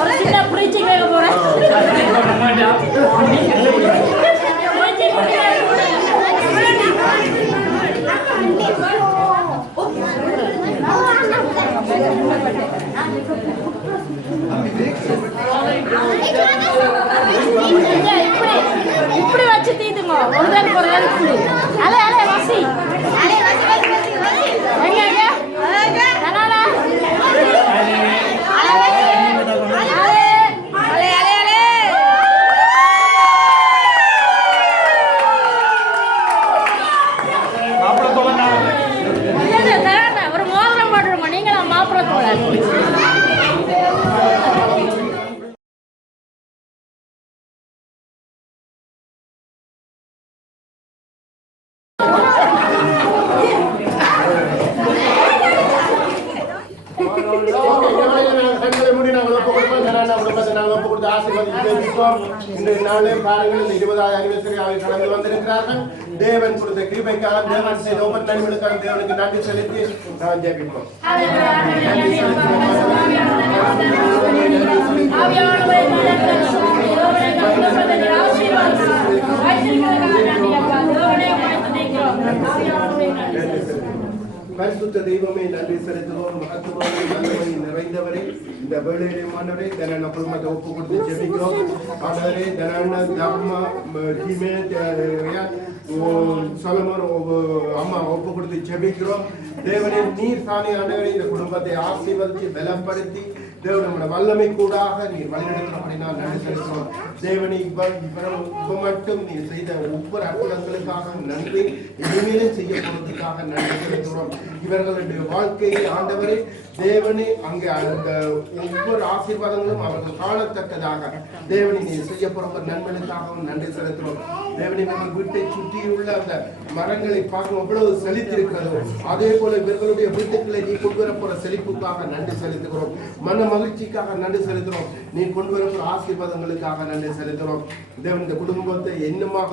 ஒரு சின்ன பிரீச்சிங் கேட்க போறேன். இப்படி வச்சு தீத்துங்க ஒரு இப்படி அலே அலே வசி ஒரு மோதிரம் போட்டுருங்க நீங்களா மாப்பிள்ளை தேவன் கொடுத்த கிருபைக்காக தேவன் செய்த ஒவ்வொரு நன்மைகளுக்காக தேவனுக்கு நன்றி செலுத்தி நான் ஜெபிப்போம். பரிசுத்த தெய்வமே நன்றி செலுத்துவோம். மகத்துவமே நன்மை நிறைந்தவரே இந்த வேளையிலே மாணவரே தன குடும்பத்தை ஒப்பு கொடுத்து ஜெபிக்கிறோம். ஆண்டவரே தன தர்மா ஜீமே சலமன் அம்மா ஒப்பு கொடுத்து ஜெபிக்கிறோம். தேவனே நீர் தானே ஆண்டவரே இந்த குடும்பத்தை ஆசீர்வதித்து பலப்படுத்தி தேவனோட வல்லமை கூடாக நீர் வழிநடத்தினால் நன்றி செலுத்துவோம். தேவனை இப்ப மட்டும் நீர் செய்த ஒவ்வொரு அற்புதங்களுக்காக நன்றி, இனிமேலும் செய்ய போவதற்காக நன்றி செலுத்துகிறோம். இவர்களுடைய வாழ்க்கையை ஆண்டவரே தேவனே அங்கே அந்த ஒவ்வொரு ஆசீர்வாதங்களும் அவர்கள் காணத்தக்கதாக தேவனை நீர் செய்ய போற நன்மைகளுக்காகவும் நன்றி செலுத்துகிறோம். தேவனை நம்ம வீட்டை சுற்றியுள்ள அந்த மரங்களை பார்க்கும் எவ்வளவு செழித்திருக்கிறதோ அதே போல இவர்களுடைய வீட்டுக்களை நீ கொண்டு வர போற செழிப்புக்காக நன்றி செலுத்துகிறோம். மன மகிழ்ச்சிக்காக நன்றி செலுத்துகிறோம். நீ கொண்டு வர போற ஆசீர்வாதங்களுக்காக நன்றி செலுத்துகிறோம். தேவன் இந்த குடும்பத்தை என்னமாக